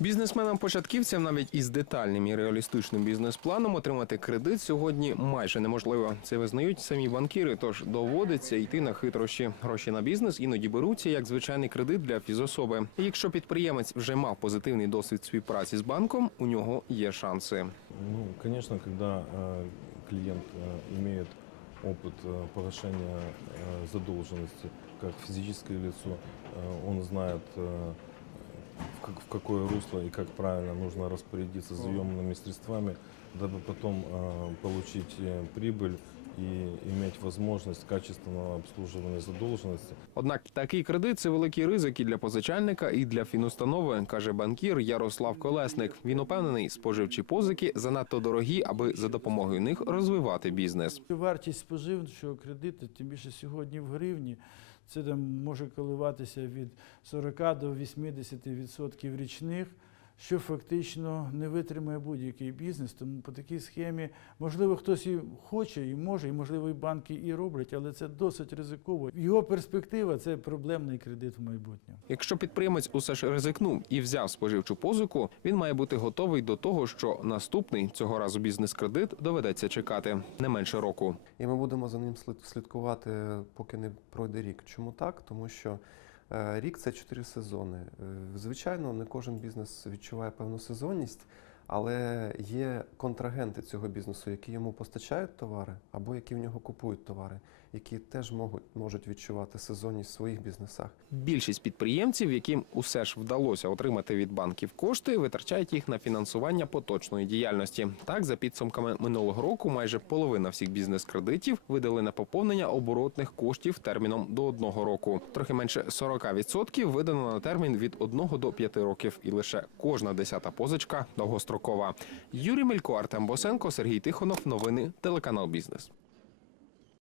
Бізнесменам-початківцям навіть із детальним і реалістичним бізнес-планом отримати кредит сьогодні майже неможливо. Це визнають самі банкіри. Тож доводиться йти на хитрощі. Гроші на бізнес іноді беруться як звичайний кредит для фізособи. І якщо підприємець вже мав позитивний досвід співпраці з банком, у нього є шанси. Ну, конечно, когда э, клиент э, имеет опыт э, погашения э, задолженности как физическое лицо, э, он знает, э, в, как- в какое русло и как правильно нужно распорядиться заемными средствами, дабы потом э, получить э, прибыль и иметь возможность качественного обслуживания задолженности. Однак такий кредит це великий ризик і для позичальника, і для фінустанови, каже банкір Ярослав Колесник. Він упевнений, споживчі позики занадто дорогі, аби за допомогою них розвивати бізнес. Вартість споживчого кредиту, тим більше сьогодні в гривні, це там може коливатися від 40 до 80% річних, що фактично не витримує будь-який бізнес. Тому по такій схемі, можливо, хтось і хоче, і може, і можливо, і банки і роблять, але це досить ризиково. Його перспектива це проблемний кредит в майбутньому. Якщо підприємець усе ж ризикнув і взяв споживчу позику, він має бути готовий до того, що наступний цього разу бізнес-кредит доведеться чекати не менше року. І ми будемо за ним слід- слідкувати, поки не пройде рік. Чому так? Тому що рік це чотири сезони. Е, Звичайно, не кожен бізнес відчуває певну сезонність, але є контрагенти цього бізнесу, які йому постачають товари або які в нього купують товари, які теж можуть, можуть відчувати сезонність в своїх бізнесах. Більшість підприємців, яким усе ж вдалося отримати від банків кошти, витрачають їх на фінансування поточної діяльності. Так, за підсумками минулого року, майже половина всіх бізнес-кредитів видали на поповнення оборотних коштів терміном до одного року. Трохи менше 40% видано на термін від 1 до 5 років, і лише кожна десята позичка довгострокова. Юрій Мелько, Артем Босенко, Сергій Тихонов. Новини телеканал Бізнес.